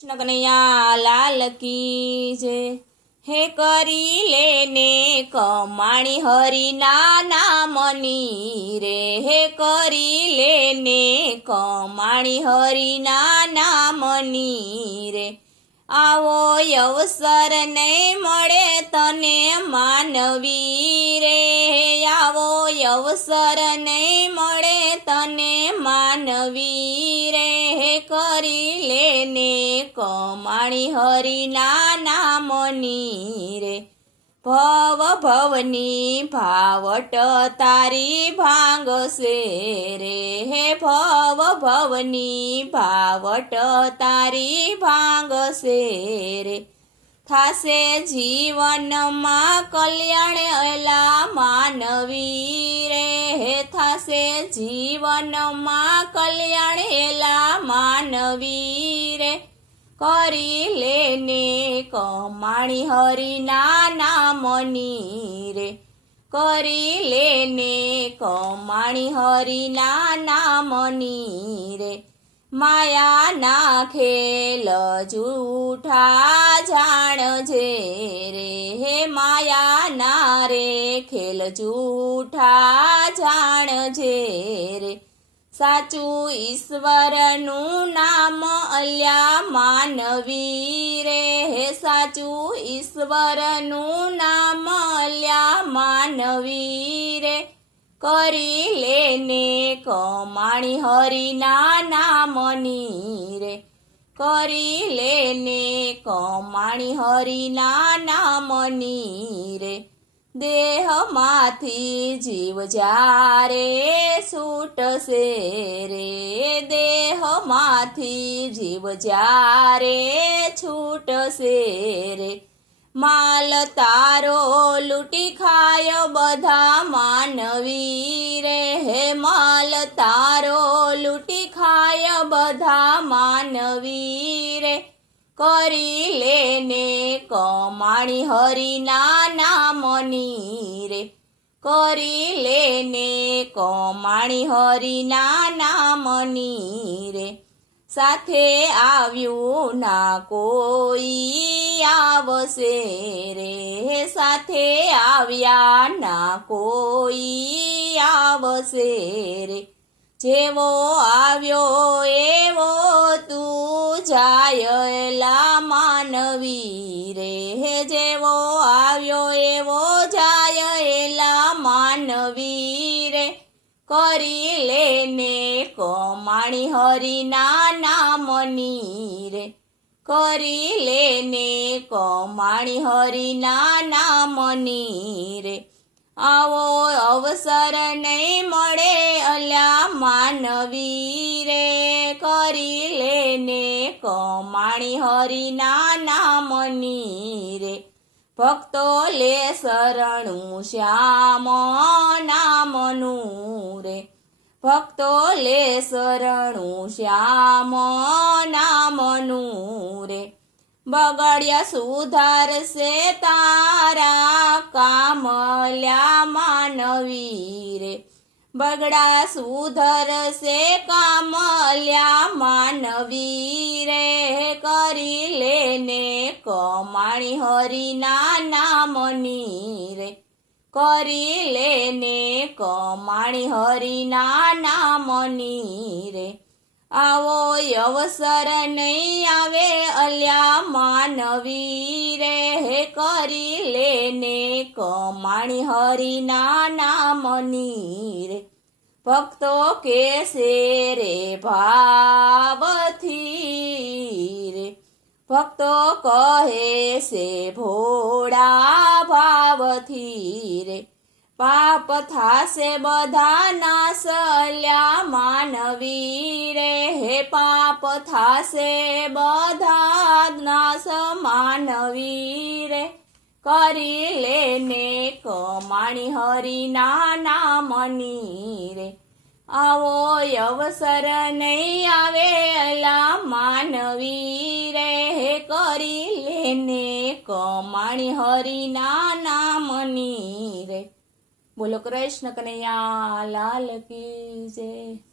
કૃષ્ણ લાલ કી જે હે કરી લેને કમાણી હરિના નામની રે હે કરી લેને કમાણી હરિના નામની રે આવો અવસર નહીં મળે તને માનવી રે આવો અવસર નહીં મળે તને માનવી કરી લેને, કમાણી હરિના નામની રે. ભવ ભવની ભાવટ તારી ભાંગશે રે. હે ભવ ભવની ભાવટ તારી ભાંગશે રે. થાશે જીવનમાં કલ્યાણ એલા માનવી રે. થાશે જીવનમાં કલ્યાણ એલા માનવી રે. કરી લેને કમાણી હરિના નામની રે. કરી લેને કમાણી હરિના નામની રે. માયાના ખેલ જૂઠા જાણજે રે, હે માયાના રે ખેલ જૂઠા જાણજે રે. સાચું ઈશ્વરનું નામ અલ્યા માનવી રે, હે સાચું ઈશ્વરનું નામ અલ્યા માનવી રે. કરી લેને કમાણી હરિના નામની રે કરી લેને કમાણી હરિના નામની રે દેહમાંથી જીવ જ્યારે છૂટશે રે દેહમાંથી જીવ જ્યારે છૂટશે રે માલ તારો લૂંટી ખાય બધા માનવી રે. હે માલ તારો લૂંટી ખાય બધા માનવી રે. કરી લેને કમાણી હરિના નામની રે. કરી લેને કમાણી હરિના નામની રે. સાથે આવ્યું ના કોઈ આવશે રે. સાથે આવ્યા ના કોઈ આવશે રે. જેવો આવ્યો એવો તું જાયલા માનવી રે. જેવો આવ્યો એવો જાયલા માનવી રે. કરી લેને કમાણી હરિના નામની રે. કરી લેને કમાણી હરિના નામની રે. આવો અવસર નહીં મળે અલ્યા માનવી રે. કરી લેને કમાણી હરિના નામની રે. ભક્તો લે શરણું શ્યામ નામનું રે. ભક્તો લે શરણું શ્યામ નામનું રે. બગડ્યા સુધારશે તારા કામલ્યા માનવી રે. બગડા સુધરશે કામલ્યા માનવી રે. કરી લેને કમાણી હરિના નામની રે. કરી લેને કમાણી હરિના નામની રે. આવો અવસર નહીં આવે અલ્યા માનવી રે. હે કરી લેને કમાણી હરિના નામની રે. ભક્તો કેસે રે ભાવથી ભક્તો કહે છે, ભોળા ભાવથી રે, પાપ થાશે બધા નાશ અલ્યા માનવી રે હે પાપ થાશે બધા નાશ માનવી રે કરી લેને કમાણી હરિના નામની રે આવો અવસર નહીં આવે અલા માનવી રે કરી લેને કમાણી હરિના નામની રે બોલો કૃષ્ણ કનૈયા, લાલ કી જય.